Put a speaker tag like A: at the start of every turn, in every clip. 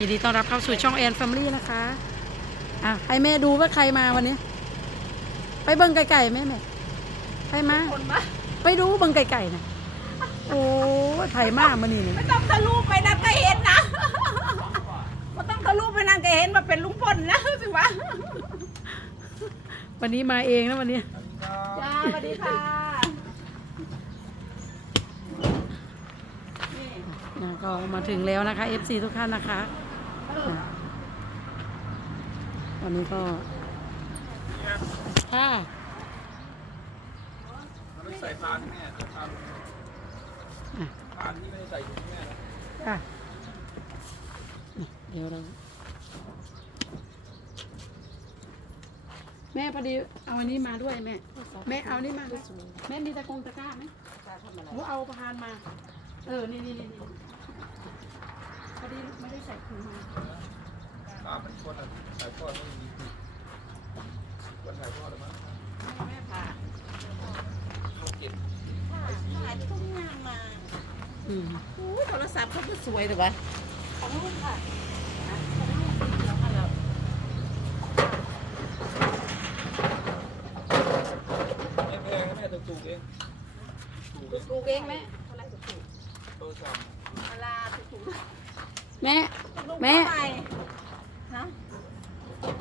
A: ยินดีต้อนรับเข้าสู่ช่องแอนแฟมิลี่นะคะ อะให้แม่ดูว่าใครมาวันนี้ ไปเบิ้งไก่ๆแม่แม่ไปมา
B: คนมา
A: ไปดูเบิ้งไก่ๆนะโอ้ยไผ่มากมันนี่นี่
B: ไม่ต้องทะลุไปนั่นก็เห็นนะไม่ต้องทะลุไปนั่นก็เห็นว่าเป็นลุงพลนะสิวะ
A: วันนี้มาเองนะวันนี้
B: จ้าสวัสดีค่ะนี่
A: นะก็มาถึงแล้วนะคะ FC ทุกท่านนะคะอะ วันนี้ก็ค่ะ
C: ไม่ใส่พานแม่แต่พาน
A: อะ
C: พานที่ไม่ใส่ถุงแม่
A: ค่ะเดี๋ยวเราแม่พอดีเอาอันนี้มาด้วยแม่ แม่เอานี่มาด้วยแม่มีตะกงตะกร้าไหมหนูเอาประพานมา เออ นี่นี่นี่พอดีไม่ได้ใส่ถุงมา
C: ตามมันคนอะถ่ายทอดไม่มีคนถ่ายทอดหรือมั้ง
B: แม่พา
C: เขาเก็บ
B: ถ่ายทุ่งงานมา
A: อืม
B: อู้โทรศัพท์เขาก็สวยเลยวะ
A: ของลูกค่ะ
C: แม่แพงแม่ถูกๆเองถูกเอง
B: ปลูกเองแม่อะไรจะปลูก
C: โตซ้ำ
B: เวลาถูก
A: แม่
B: ๆลูก
A: แม่
B: เท่าไหร่ ฮะ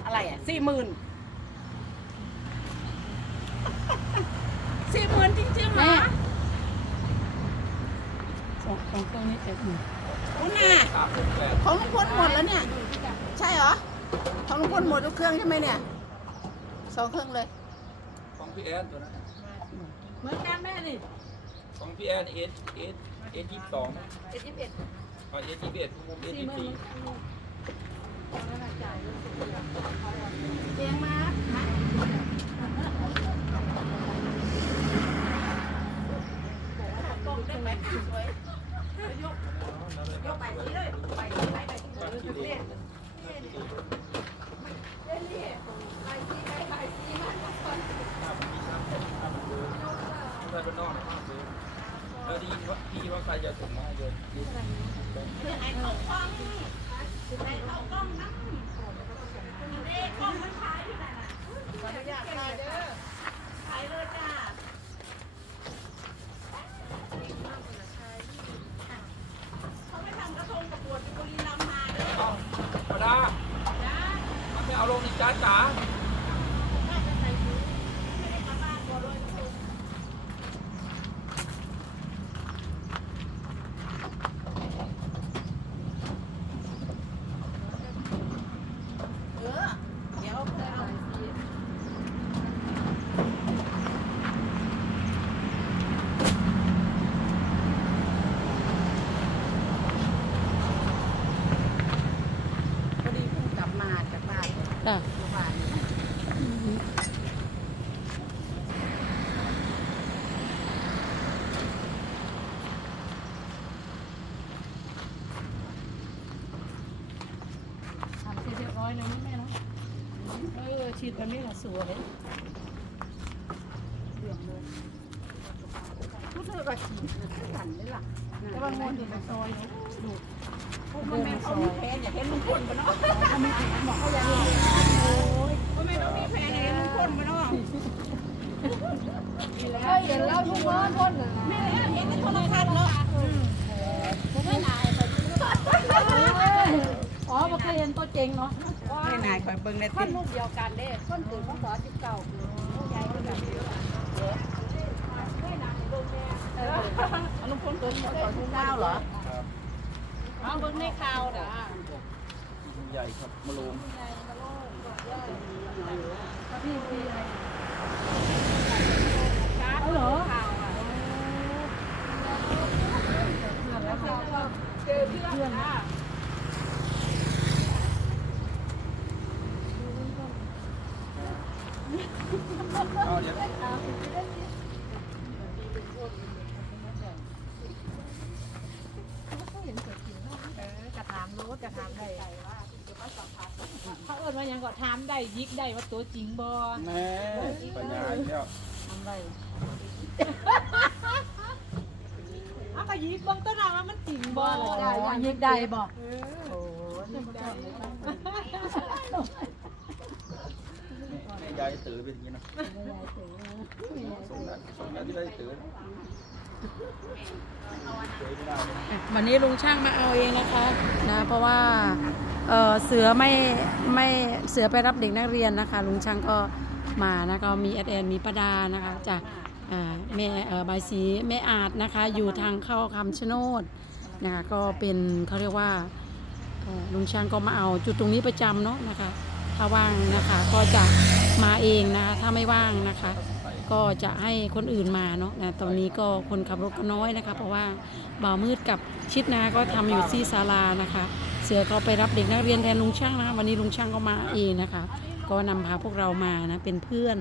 B: อะไรอะสี่หมื่นสี่หมื่นจริงๆเหร
A: แม่
B: อ
A: สองสองเครื่องนี้เอ็ดหนึ่ง
B: คุณน่ะ
C: สามสิบแปด
B: ของลุงพลหมดแล้วเนี่ย ใช่เหรอของลุงพลหมดทุกเครื่องใช่ไหมเนี่ยสองเครื่องเลย
C: ของพี่แอนตัวนั้น
A: เหมือนกันแม่นี่
C: ของพี่แอนเอสเอสเอสยี่สิบสอง
B: เจ็ดสิบเอ็ด
C: เอสยี่สิบเอ็ดผมเอส
A: สี่
C: ยี่
A: ห
C: สิบ
A: มื่น
C: สี่
B: เลี้ ยงมาฮะกล้องได้ไหมสวยกไปนี่เลยไปไปไปที่เลยเรียนเรียนเรียนไปซีไปไปซีมาทุกคน
C: ใส่เป็นนอกนะแล้วดีว่าพี่ว่าใครจะส่งมาให้เยอะ
B: ยังไงเขากล้องให้เขากล้องนั่งเด็กกล้องมันถ่ายอยู่ไหนน่ะขออนุญาตถ่ายเด้อถ่ายเลยจ้า เขาไปทำกระทงประกวดที่บุรีรัมย์มาเด้อ
C: เอ้ามาดามันไม่เอาลงอีกจ้าจ๋า
B: ไม่ได้กลับบ้านตัวด้วยกระทงเออ เดี๋ยวเพื่อเอา พอดีเพิ่งกลับมาจากบ้าน
A: จ้ะ
B: เมื่อวานนี้
A: ทำเส ร็จเรียบร้อยเลยนะแม่เนาะเออฉีดแบบนี้แหละสวยเหลืองเลย
B: ผู้เธอก็ขี่ขันนี่ล่ะแต่ว่างนอยู่ในซอยเนาะดูพวกมันแม่เขามีแฟนอยากเห็นลุงพลปะเนาะเขามีแฟนบอกเขาอยากเห็นโอ้ยว่าแม่ต้องมีแฟนอยากเห็นลุงพลปะเนาะ
D: เคยเห็นแล้วทุกวันพ่นน่ะ
B: แม่เห็นในโทรทัศน์เนาะ
A: อ๋อบ่ เคยเห็นตัวจริงเนาะ
B: ไม่นายคอยเบิ่งใน
D: พ่
B: ติ๊
D: นลูกเดียวกันเด้พ่นตื่นพศสิบเก้าลูกใหญ่ก็แบบนี้ไม่นานในโรงแรม
B: ลุงพลเกิดพศที่เก้าเหรอ
D: เอาเบิ่งในข่าวน่ะ
C: ใหญ่ครับมาลง
A: พี่พี่อะไร
D: เอาเหรอข่าวอะ
A: แล้วค่ะ
D: เจอเพื่อนนะ
C: เอาเดี๋ยว
D: เออ กระถามรู้กระถามได้เขาเอิ้นว่าหยังก็ถามได้ยิกได้ว่าตัวจริงบ่
C: แม่ปัญญาอีกแล้ว
D: ทำไรอ้าวก็ยิกเบิ่งต้นว่ามันจริงบ่
A: อ๋อยิกได้บอกโอ้
D: มันบ่
C: ยายตื่นเป็นอย่างนี้นะสงนั้นสงนั้นที่ได้ตื่น
A: วันนี้ลุงช่างมาเอาเองนะคะนะเพราะว่าเเสือไม่ไม่เสือไปรับเด็กนักเรียนนะคะ ลุงช่างก็มานะก็มีแอดแอนมีประดานะคะจากแม่เอ่อบสีแม่อาจนะคะ อยู่ทางเข้าคำชะโนดนะคะก็เป็นเขาเรียกว่าลุงช่างก็มาเอาจุดตรงนี้ประจำเนาะนะคะถ้าว่างนะคะก็จะ มาเองนะถ้าไม่ว่างนะคะ ก็จะให้คนอื่นมาเนาะนะตอนนี้ก็คนขับรถก็น้อยนะคะ เพราะว่าบ่าวมืดกับชิดนาก็ทำอยู่ที่ศาลานะคะ เสือก็ไปรับเด็กนักเรียนแทนลุงช่างนะคะวันนี้ลุงช่างก็มาเองนะคะ ก็นำพาพวกเรามานะเป็นเพื่อน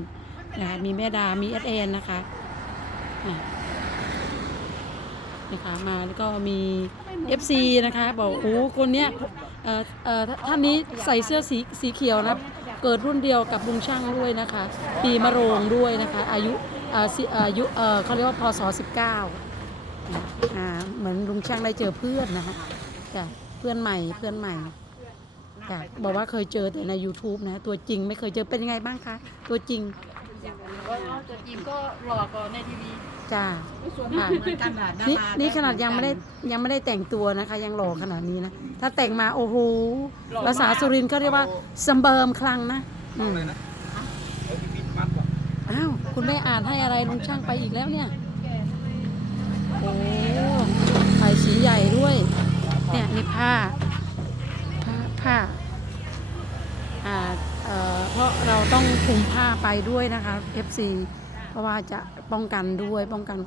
A: นะคะมีแม่ดา มีเอสเอนนะคะนะคะมาแล้วก็มี FC นะคะ บอกโอ้คนเนี้ยเอ่อเอ่อท่านนี้ใส่เสื้อสีสีเขียวนะ เกิดรุ่นเดียวกับลุงช่างด้วยนะคะ ปีมะโรงด้วยนะคะ อายุเอ่อายุเขาเรียกว่าพศ19อ่าเหมือนลุงช่างได้เจอเพื่อนนะคะจ้ะเพื่อนใหม่เพื่อนใหม่จ้ะบอกว่าเคยเจอแต่ใน YouTube นะ ตัวจริงไม่เคยเจอเป็นยังไงบ้างคะ ตัวจริง
B: จะจีบก็หล่อกว่าในทีวี
A: จ้า
B: ส่วนมากเหมือนกันน่ะ
A: นี่
B: ดร
A: นี่ขนาดยังไม่ได้ยังไม่ได้แต่งตัวนะคะ ยังหล่อขนาดนี้นะ ถ้าแต่งมาโอ้โหภาษาสุรินทร์ก็เรียกว่าสมเบิมคลังนะอืม
C: เลยนะเอาพี่พิษมัดว่ะ
A: อ้าวคุณแม่อ่านให้อะไรลุงช่างไปอีกแล้วเนี่ยโอ้ไผ่สีใหญ่ด้วย เนี่ยนี่ผ้า ผ้าผ้าอ่าเอ่อเพราะเราต้องคลุมผ้าไปด้วยนะคะ FC เพ ราะว่าจะป้องกันด้วยป้องกัน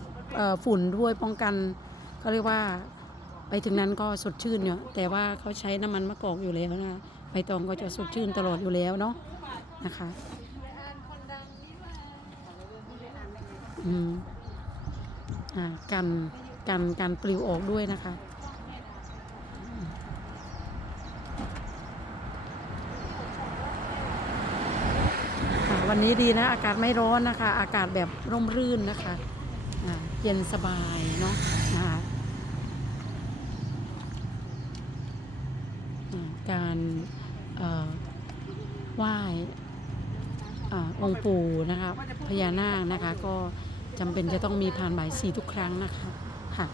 A: ฝุ่นด้วยป้องกันเขาเรียกว่าไปถึงนั้นก็สดชื่นเนาะแต่ว่าเขาใช้น้ำมันมะกอกอยู่แล้วนะใบตองก็จะสดชื่นตลอดอยู่แล้วเนาะนะคะอืมอ่ากันกันกันปลิวออกด้วยนะคะ วันนี้ดีนะ อากาศไม่ร้อนนะคะ อากาศแบบร่มรื่นนะคะเย็นสบายเนาะนะคะการไหว้องค์ปู่นะคะพญานาคนะคะ ก็จำเป็นจะต้องมีผ่านบ่ายสีทุกครั้งนะคะค่ะ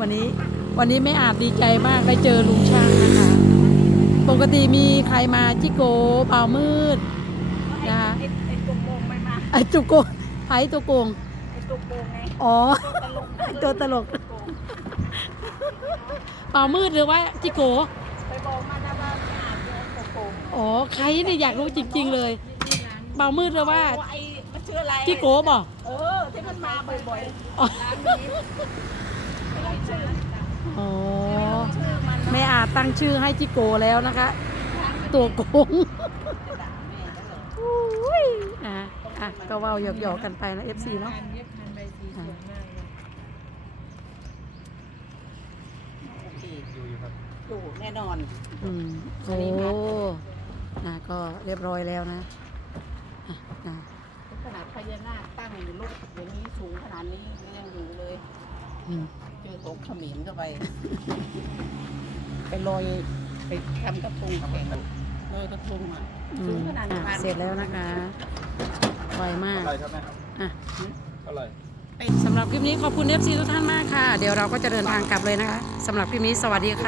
A: วันนี้วันนี้ไม่อาจดีใจมากได้เจอลุงช่างนะคะ ปกติมีใครมาจิโกเป่ามืดนะคะ
B: ไอ้ไอ้ตัวโกงไม่มา
A: ไอจุโกไผตัวโกง
B: ไอ้ตัวโกงไง
A: อ๋อ
B: ตัวตลก
A: ตัวตลกเป่ามืดหรือว่าจิโก
B: ไปบอกมานะว่าไม่อาจจะตัวโกง
A: อ๋อ ใครเนี่ยอยากรู้จริง ๆ เลย เป่ามืดหรือว่า
B: โอ้ไอ้มันชื่ออะไร
A: จิโกบอก
B: เออที่มันมาบ่อย
A: อ๋อ
B: ๆร้านนี้ไม่รู้ชื่อ
A: อ๋อ
B: ชื่อมัน
A: แม่อาจตั้งชื่อให้จิโกแล้วนะคะ ตัวโกงอุ้ยอะอะก็เว่าหยอกๆกันไปนะ FC เนาะ
D: การเย็บพันใบสีสวยมากเลย
C: อยู่อยู่ครับ
B: อยู่แน่นอน
A: อืม
B: สวัสดี
A: โอ้
B: ค่ะ
A: นะก็เรียบร้อยแล้วนะอะนะ
B: ขนาดพญานาคตั้งอยู่ลูกอย่างนี้สูงขนาดนี้ยังอยู่เลย
A: อืม
B: เจอตกเขมิ้นเข้าไป ไปลอยไปทำกระทงแข่งลอยกระทงอะ
A: อื
B: สู
A: ม
B: งขนาด
A: อะ
B: นี้
A: เสร็จแล้วนะคะไวมาก
C: เท่าไหร่ครับแม่
A: อะ
C: เท่าไหร่
A: สำหรับคลิปนี้ขอบคุณ FC ทุกท่านมากค่ะ เดี๋ยวเราก็จะเดินทางกลับเลยนะคะสำหรับคลิปนี้สวัสดีค่ะ